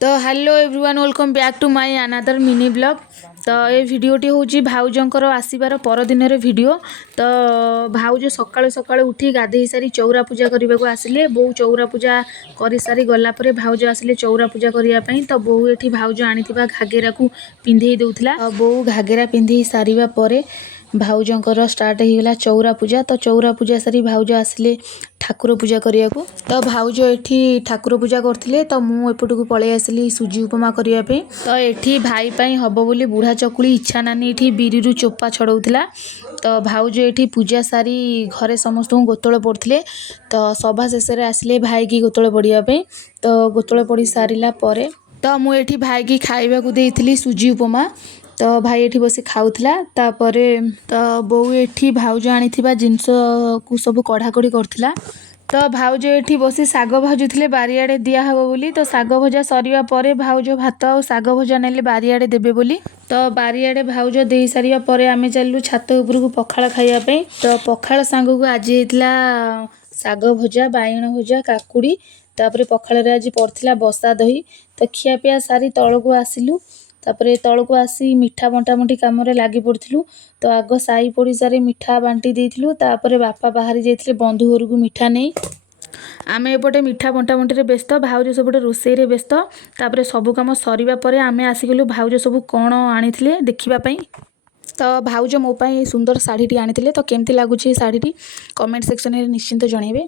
तो hello everyone welcome back to my another mini blog. तो ये भिडटी हूँ भाउजर आसबार परदिन भिडियो। तो भाउज सकाळु सकाळु उठी गाधे सारी चौरा पूजा करने को आसिले। बो चौरा पूजा कर सारी गलापर भाउज आसिले चौरा पूजा करने। तो बो ये भाउज आनी घागेरा को पिंधे दौला। बो घागेरा पिंधे सारिबा परे भाउजर स्टार्ट होगा चौरा पूजा। तो चौरा पूजा सारी भाउज आसिले ठाकुर पूजा करने को। तो भाउज एठी ठाकुर पूजा करथिले। तो मु एपट को पळे आसिली सुजी उपमा करने पे। तो एठी भाई पाई हबो बोली बुढ़ा चकुली इच्छा नानी एठी बिरी रु चोपा छड़ौथिला। तो भाउज एठी पूजा सारी घरे समस्त गोतल पड़थिले। तो सभा शेष आसिले भाई की गोतल पड़िया पे। तो गोतल पड़ी सारिला परे तो मु एठी भाई की खाइबा को देइथिली सुजी उपमा। तो भाई एठी बसी खाउथला। तापरे तो बोउ एठी भाउज आनिथिबा जिंस को सब कढ़ा कढ़ी करथिला। तो भाउज एठी बसी साग भाजुथिले बारियाडे दिया हबो बोली। तो साग भजा सरिया परे भाउज भात और साग भजा नेले बारियाडे देबे बोली। तो बारियाडे भाउज दे सारिया परे आमे चललु छात उपर को पखाळ खाइया पे। तो पखाळ सांग को आज हेतला साग भजा बाइगण भजा काकुड़ी। तापरे पखाळ रे आज पड़थिला बसा दही। तो खिया पिया सारी तळ को आसिलु। तापरे तळ को आसी मिठा बंटा बंटी काम रे लागि पड़थिलु। तो आग साई पड़िसा रे मिठा बांटी देइथिलु। तापरे बापा बाहरी जाइथिले बंधु घर को मिठा नहीं। आमे एपटे मिठा बंटा बंटी रे व्यस्त भाउज सबटे रोसई रे व्यस्त। तापरे सब काम सरिबा परे आमे आसिगलु भाउज सब कोन आनिथिले देखिबा पई। तो भाउज मो पई सुंदर साड़ी टी आनिथिले। तो केमती लागुची साड़ी टी कमेंट सेक्शन रे निश्चिंत जणाइबे।